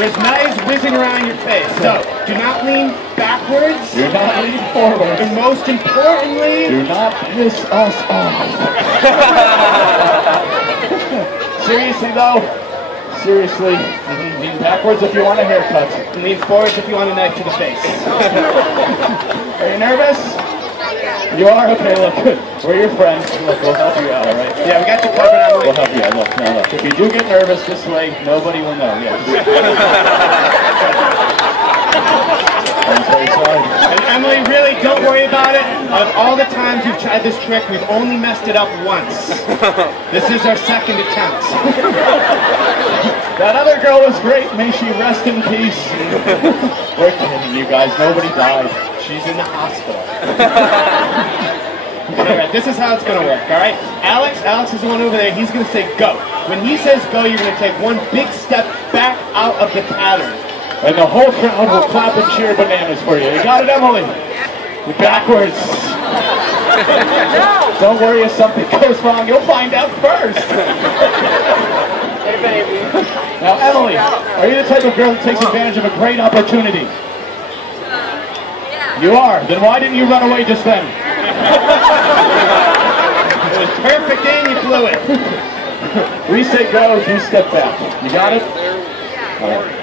There's knives whizzing around your face. So, do not lean backwards. Do not lean forward. And most importantly, do not piss us off. Seriously though, seriously, lean backwards if you want a haircut. And lean forwards if you want a knife to the face. Are you nervous? You are? Okay, look, we're your friends. Look, we'll help you out, all right? Yeah, we got you covered, Emily. We'll help you out. Look, now look. If you do get nervous this way, nobody will know. Yeah. I'm very sorry. And Emily, really, don't worry about it. Of all the times we've tried this trick, we've only messed it up once. This is our second attempt. That other girl was great. May she rest in peace. We're kidding, you guys. Nobody died. She's in the hospital. Alright, this is how it's going to work, alright? Alex is the one over there. He's going to say go. When he says go, you're going to take one big step back out of the pattern. And the whole crowd will clap and cheer bananas for you. You got it, Emily? You're backwards. Don't worry if something goes wrong. You'll find out first. Hey, baby. Now, Emily, are you the type of girl that takes advantage of a great opportunity? You are. Then why didn't you run away just then? It was perfect and you blew it. We say go, you step back. You got it? All right.